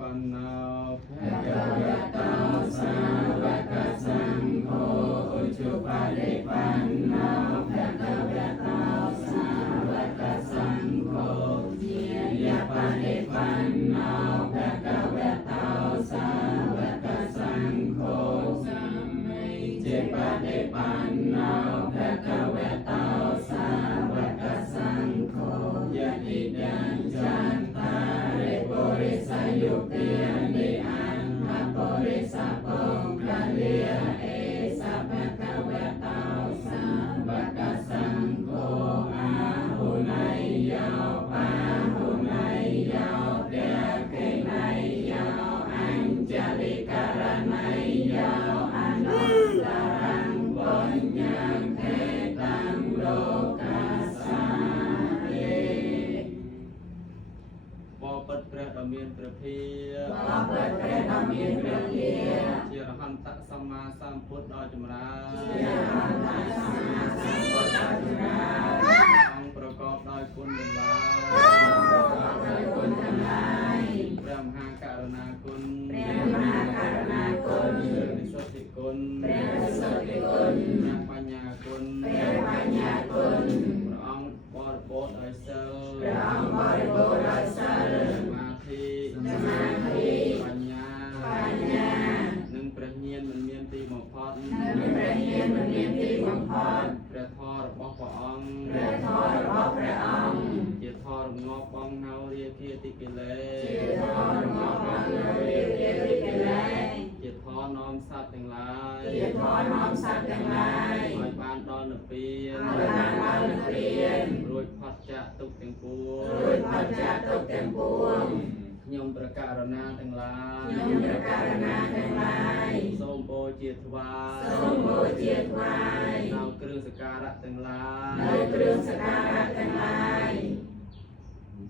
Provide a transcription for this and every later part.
ปันนาภะ ภะคะวะโตสาวกสังโฆอุชุปาฏิปันโนภะคะวะโตสาวกสังโฆยะปาฏิปันโนภะคะวะโตสาวกสังโฆสัมมิเจปาฏิปันโนภะคะวะโตสาวกสังโฆยะติยัญจันตาริปุริสยุเตียนิอันทปุริสปงคเลียเอสะภะคะวะโตสาวกสังโฆอาหุไนยโยปาหุไนโยเตเกไนโยอัญจลิกรณัยโยอนุตตรังปุญญังเทตังโลกัสสาเย บอปัดพระดำเนินประเพณี บอปัดพระดำเนินประเพณี เจริญหันตสัมมาสัมพุทธจำรา เจริญหันตสัมมาสัมพุทธจำรา องประกอบด้วยคุณทั้งหลาย ประกอบด้วยคุณทั้งหลาย พระมหากรุณาคุณ พระมหากรุณาคุณ พระนิสสิคุณ พระสุทธิคุณ พระปัญญาคุณ พระปัญญาคุณ พระองค์บริบูรณ์ด้วยเสล พระองค์บริบูรณ์ด้วยเสล สมาธิ สมาธิ ปัญญา ปัญญา หนึ่งประเนียนมันเมียนตีหมอกพอด นึกพระเนียนมันเนียนที่บังพร พระทอดบอกพระองค์ พระทอดរបស់ព្រះអង្គ เจตทอดงอบปองเนาเรียกเกียรติกิเล ជាធម៌របស់ព្រះរាជាទីកិលេស เจตทอดน้อมสัตว์ทั้งหลาย ជាធម៌នាំសត្វទាំងឡាយ ឲ្យបានដល់និព្វាន ឲ្យបានដល់និព្វាន រួចផុតចាកទុក្ខទាំងពួង រួចផុតចាកទុក្ខទាំងពួង ខ្ញុំប្រកាសរណាទាំងឡាយ ខ្ញុំប្រកាសណាទាំងឡាយ សូមបូជាថ្វាយ សូមបូជាថ្វាយ នៅគ្រឿងសក្ការៈទាំងឡាយ នៅគ្រឿងសក្ការៈទាំងឡាយ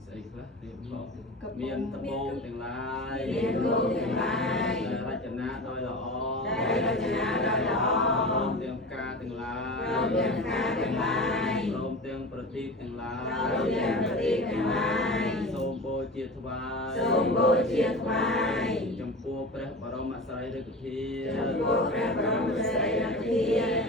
ស្អីខ្លះរៀបរាប់មានត្បូងទាំងឡាយ មានលោកទាំងឡាយ ដែលរចនាដោយល្អ ដែលរចនាដោយល្អ ព្រមទាំងផ្កាទាំងឡាយ ព្រមទាំងផ្កាទាំងឡាយ ព្រមទាំងប្រទីបទាំងឡា ព្រម យ ទាំងប្រទីបទាំងឡាយ សូមបូជាថ្វាយ សូមបូជាថ្វាយ ចំពោះព្រះបរមសារីរិកធា ចំពោះព្រះបរមសារីរិកធា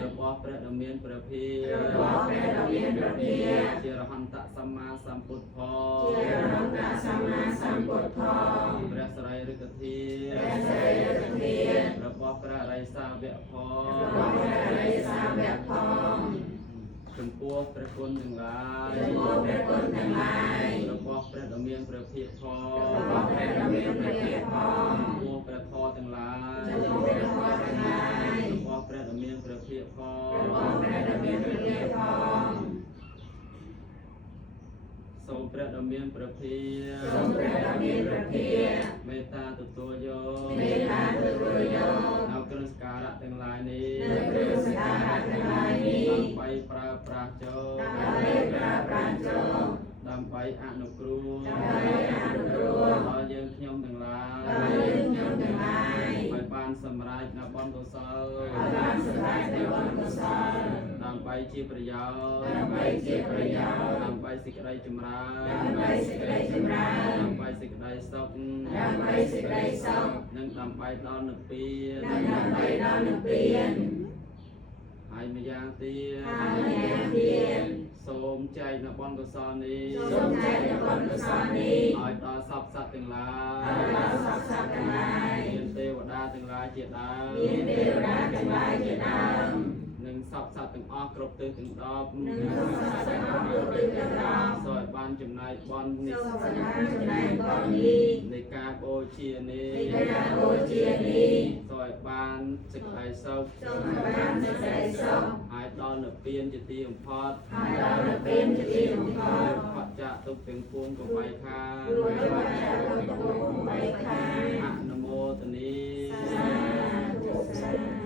របស់ព្រះដ៏មានព្រះភិ របស់ព្រះដ៏មានព្រះភិក្ខ ជារហន្តសម្មាសម្ពុទ្ធផង ជារហន្តសម្មាសម្ពុទ្ធផង ព្រះសារីរិកធា ព្រះសារីរិកធា របស់ព្រះអរិយសាវកផង របស់ព្រះអរិយសាវកផង ចំពោះព្រះគុណទាំងឡាយ ចំពោះព្រះគុណទាំងឡាយ របស់ព្រះដ៏មានព្រះភិក្ខផង របស់ព្រះដ៏មានព្រះភិក្ខផង ចំពោះព្រះធម៌ទាំងឡាយ ចំពោះព្រះធម៌ទាំងឡាយ របស់ព្រះដ៏មានព្រះភិក្ខផង របស់ព្រះដ៏មានព្រះភិក្ខផង សូមព្រះដ៏មានព្រះភិក្ខ សូមព្រះដ៏មានព្រះភិក្ខ មេត្តាទទួលយក មេត្តាទទួលយក នៅគ្រឿងសក្ការៈទាំងឡាយនេះ នៅគ្រឿងសក្ការៈទាំងឡាយនេះ ដើម្បីប្រើប្រាស់ចូល ដើម្បីប្រើប្រាស់ចូល ដើម្បីអនុគ្រោះ ដើម្បីអនុគ្រោះ ដល់យើងខ្ញុំទាំងឡាយ ដល់យើងខ្ញុំទាំងឡាយ ឲ្យបានសម្រេចនៅបុណ្យកុសល ឲ្យបានសម្រេចនូវបុណ្យកុសល ដើម្បីជាប្រយោជន៍ ដើម្បីជាប្រយោជន៍ ដើម្បីសេចក្តីចម្រើន ដើម្បីសេចក្តីចម្រើន ដើម្បីសេចក្តីសុខ ដើម្បីសេចក្តីសុខ និងដើម្បីដល់និព្វាន និងដើម្បីដល់និព្វាន ហើយម្យ៉ាងទៀត ហើយម្យ៉ាងទៀត សូមចែកនៅបុណ្យកុសលនេះ សូមចែកនូវបុណ្យកុសលនេះ ឲ្យដល់សពសត្វទាំងឡា ឲ្យ យ ដល់សព្វសត្វទាំងឡាយ មានទេវតាទាំងឡាយជាដើម មានទេវតាទាំងឡាយជាដើម និងសពសត្វទាំងអស់គ្រប់ទិសទាំង10 និងសូមសព្វសត្វទាំងអស់គ្រប់ទិសទាំង10 សូមឲ្យបានចំណាយបុណ្យនេះ សូមសម្ដែងចំណែកបុណ្យនេះ នៃការបូជានេះ នៃការបូជានេះ សូមឲ្យបានសេចក្តីសុខ សូមឲ្យបានសេចក្តីសុខ ហើយដល់និព្វានជាទីបំផុត ហើយដល់និព្វានជាទីបំផុត ផុតចាកទុក្ខទាំងពួងកុំបីខាន រួចរាល់តែទុក្ខទាំងពួងបីខាន អនុមោទនី សាធុសាធុ